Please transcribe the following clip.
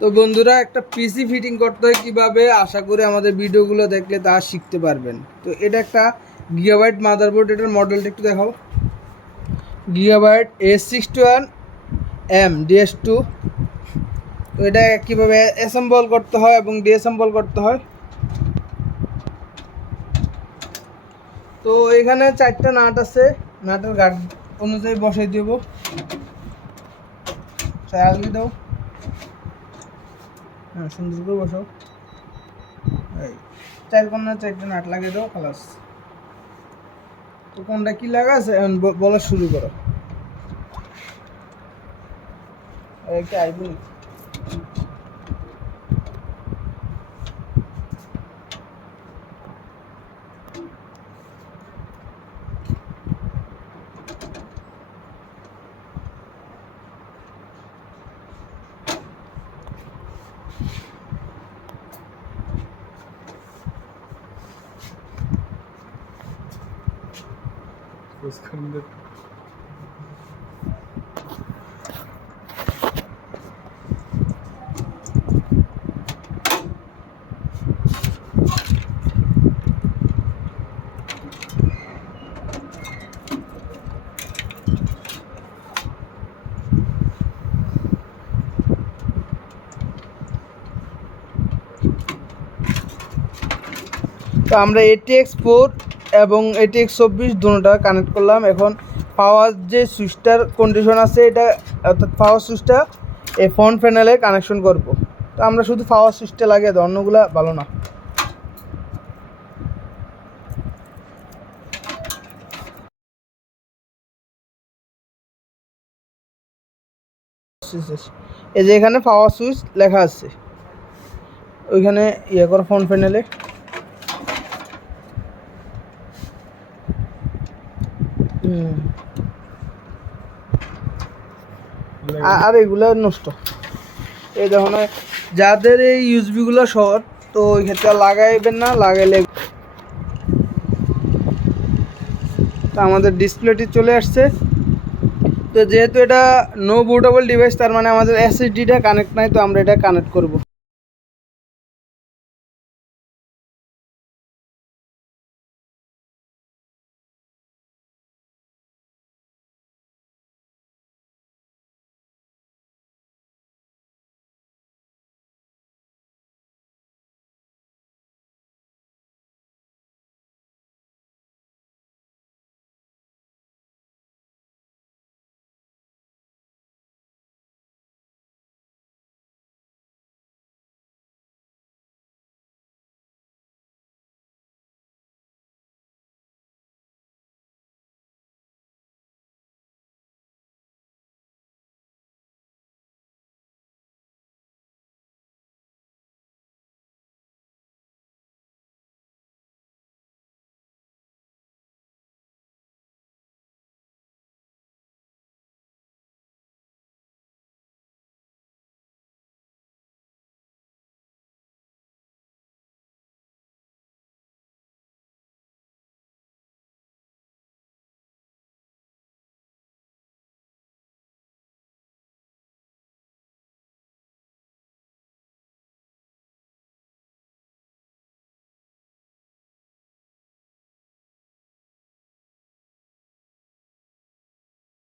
তো বন্ধুরা, একটা পিসি ফিটিং করতে হয় কীভাবে, আশা করি আমাদের ভিডিওগুলো দেখলে তা শিখতে পারবেন। তো এটা একটা গিগাবাইট মাদারবোর্ড, এটার মডেলটা একটু দেখাও। Gigabyte A61M DS2। তো এটা কীভাবে অ্যাসেম্বল করতে হয় এবং ডিঅ্যাসেম্বল করতে হয়। তো এখানে 4টা নাট আছে, নাটের গার্ড অনুযায়ী বসাই দেব। আগে দাও, হ্যাঁ সুন্দর করে বসাও। এই 4 কোণা 4টা নাট লাগিয়ে দাও, খালাস। তো কোনটা কি লাগা আছে এখন বলা শুরু করো। একটা আইবি। তো আমরা ATX4 এবং ATX24 দুটোটা কানেক্ট করলাম। এখন পাওয়ার যে সুইচটার কন্ডিশন আছে, এটা অর্থাৎ পাওয়ার সুইচটা এই ফ্রন্ট প্যানেলে কানেকশন করব। তো আমরা শুধু পাওয়ার সুইচটা লাগিয়ে দেবো, অন্যগুলো ভালো না। এই যে এখানে পাওয়ার সুইচ লেখা আছে, ওইখানে ইয়ে করো ফ্রন্ট প্যানেলে। আর এগুলো নষ্ট। এই দেখুন, যাদের এই ইউএসবিগুলো শর্ট, তো ওই ক্ষেত্রে লাগাইবেন না, লাগাইলে। তো আমাদের ডিসপ্লেটি চলে আসছে। তো যেহেতু এটা নো বুটেবল ডিভাইস, তার মানে আমাদের এসএসডিটা কানেক্ট নাই, তো আমরা এটা কানেক্ট করব।